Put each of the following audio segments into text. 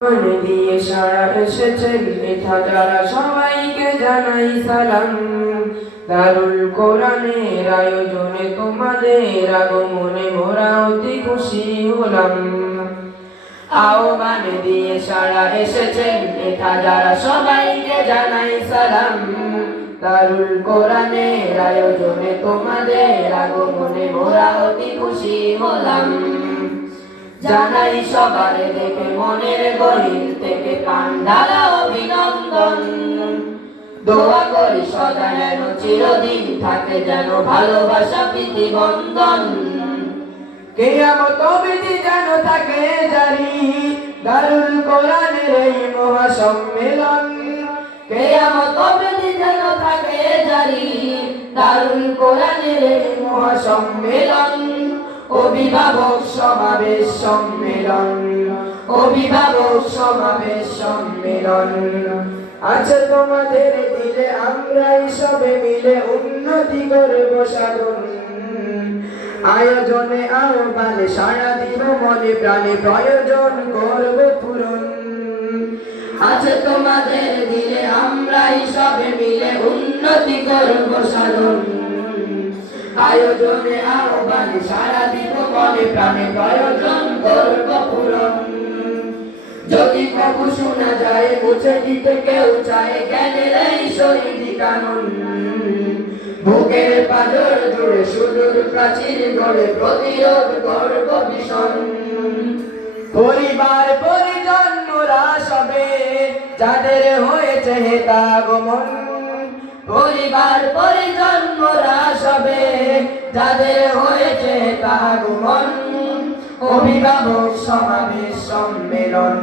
মনে দিয়ে সারা এসেছেন মিঠা যারা সবাইকে জানাই সালাম। দারুল কোরআনের আয়োজনে তোমাদের আগমনে মোরা অতি খুশি হলাম। আহ্বান দিয়ে সারা এসেছেন মিঠা যারা সবাইকে জানাই সালাম। দারুল কোরআনের আয়োজনে তোমাদের আগমনে মোরা অতি খুশি হলাম। জানাই সবার দেখে মনের গহীন থেকে প্রাণ ঢালা অভিনন্দন। দোয়া করি সদা যেন চিরদিন থাকে যেন ভালোবাসা প্রীতি বন্ধন। কিয়ামত অবধি যেন থাকে জারি দারুল কোরআনের এই মহাসম্মেলন। কিয়ামত অবধি যেন থাকে জারি দারুল কোরআনের এই মহাসম্মেলন। অভিভাবক সমাবেশ সম্মেলন, অভিভাবক সমাবেশ সম্মেলন। আচ্ছা তোমাদের দিলে আমরাই সবে মিলে উন্নতি করব সাধন। আয়োজনে আহ্বানে সাড়া দিব মনে প্রাণে প্রয়োজন করব পূরণ। আচ্ছা তোমাদের দিলে আমরাই সবে মিলে উন্নতি করব সাধন। আয়োজনে আহ্বানে সাড়া দিব মনে প্রাণে প্রয়োজন করব পূরণ। যদি কবু শোনা যায় মুছে দিতে কেউ চায় জ্ঞানের এই শহীদি কানুন। বুকের পাঁজর জুড়ে সুদূর প্রাচীর গড়ে প্রতিরোধ করব ভীষণ। পরিবার পরিজন মোরা সবে যাদের হয়েছে হেতাগমন। পরিবার পরিজন মোরা সবে যাদের হয়েছে হেতাগমন। অভিভাবক সমাবেশ সম্মেলন,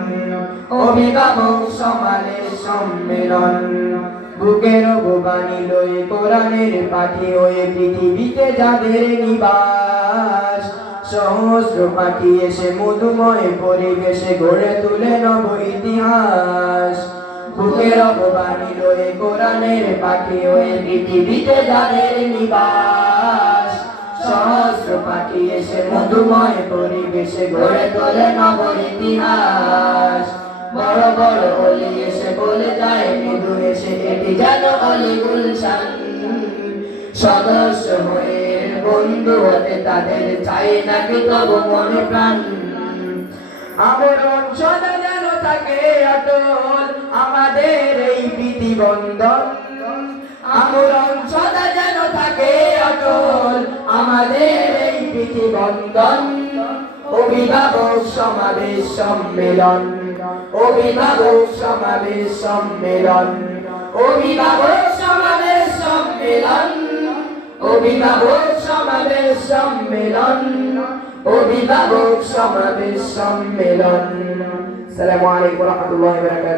অভিভাবক সমাবেশ সম্মেলন। বুকের ভবানী লয়ে কোরআনের পাখি হয়ে পৃথিবীতে যাদের নিবাস। সহস্র পাখি এসে মধুময় পরিবেশে গড়ে তুলে নব ইতিহাস। বুকের ভবানী লয়ে কোরআনের পাখি হয়ে পৃথিবীতে যাদের নিবাস। সহস্র পাখি এসে মধুময় পরিবেশে গড়ে তোলে নব ইতিহাস। বড় বড় অলি এসে বলে যায় মৃদু এসে এটি যেন অলি গুলশান। সদস্য হয়ে বন্ধু হতে তাদের চাই নাকি তবু মনে প্রাণ। আমরণ সদা যেন থাকে অটল আমাদের এই প্রীতি বন্ধন। আমরণ সদা যেন থাকে অটল আমাদের এই প্রীতি বন্ধন। অভিভাবক সমাবেশ সম্মেলন, অভিভাবক সমাবেশ সম্মেলন, অভিভাবক সমাবেশ সম্মেলন, অভিভাবক সমাবেশ সম্মেলন, অভিভাবক সমাবেশ সম্মেলন। আসসালামু আলাইকুম ওয়া রাহমাতুল্লাহি ওয়া বারাকাতুহু।